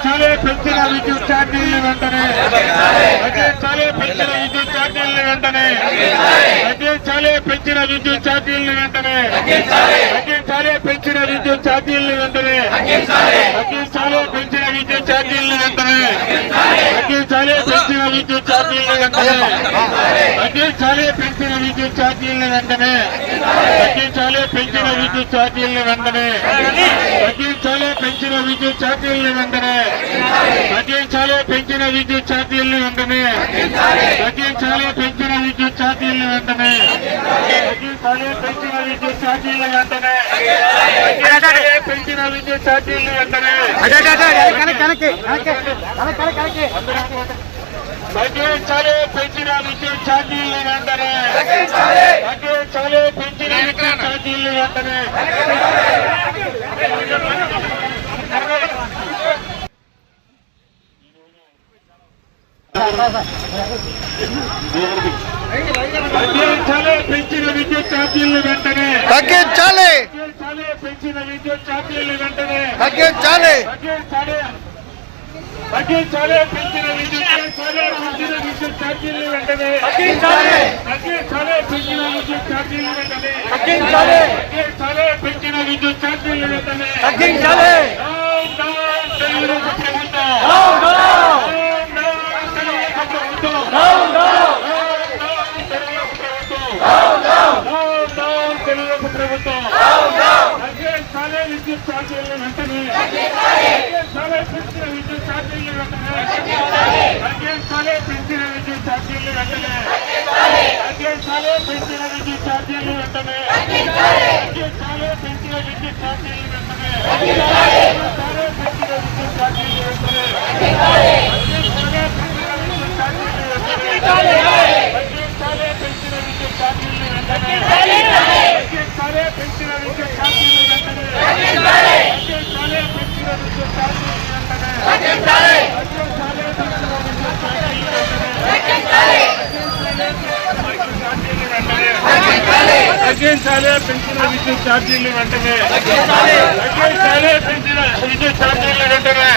తగ్గించాలి పెంచిన విద్యుత్ ఛార్జీలను వెంటనే తగ్గించాలి పెంచిన విద్యుత్ ఛార్జీలను వెంటనే తగ్గించాలి పెంచిన విద్యుత్ ఛార్జీలను వెంటనే తగ్గించాలి పెంచిన విద్యుత్ ఛార్జీలను వెంటనే తగ్గించాలి పెంచిన విద్యుత్ ఛార్జీలను వెంటనే తగ్గించాలి పెంచిన విద్యుత్ ఛార్జీలను వెంటనే తగ్గించాలి పెంచిన విద్యుత్ ఛార్జీలను వెంటనే తగ్గించాలి పెంచిన విద్యుత్ ఛార్జీలను వెంటనే తగ్గించాలి పెంచిన విద్యుత్ ఛార్జీలను వెంటనే తగ్గించాలి పెంచిన విద్యుత్ ఛార్జీలను వెంటనే తగ్గించాలి పెంచిన విద్యుత్ ఛార్జీలను వెంటనే తగ్గించాలి పెంచిన విద్యుత్ ఛార్జీలను వెంటనే పెంచిన విద్యుత్ ఛార్జీలను వెంటనే తగ్గించాలి పెంచిన విద్యుత్ ఛార్జీలను వెంటనే తగ్గించాలి పెంచిన విద్యుత్ ఛార్జీలను వెంటనే తగ్గించాలి పెంచిన విద్యుత్ ఛార్జీలను వెంటనే తగ్గించాలి పెంచిన విద్యుత్ ఛార్జీలను వెంటనే తగ్గించాలి తగ్గించాలి పెంచిన విద్యుత్ ఛార్జీలను వెంటనే తగ్గించాలి పెంచిన విద్యుత్ ఛార్జీలను వెంటనే తగ్గించాలి పెంచిన విద్యుత్ ఛార్జీలను వెంటనే తగ్గించాలి ప్రభుత్వం విద్యుత్ ఛార్జీలను వెంటనే పెంచిన విద్యుత్ ఛార్జీలను వెంటనే పెంచిన విద్యుత్ ఛార్జీలను వెంటనే పెంచిన విద్యుత్ ఛార్జీలను వెంటనే పెంచిన విద్యుత్ ఛార్జీలను వెంటనే పెంచిన విద్యుత్ ఛార్జీలను వెంటనే పెంచిన విద్యుత్ ఛార్జీలను వెంటనే పెంచిన విద్యుత్ ఛార్జీలను వెంటనే తగ్గించాలి పెంచిన విద్యుత్ ఛార్జీలు వెంటనే తగ్గించాలి పెంచిన విద్యుత్ ఛార్జీలు వెంటనే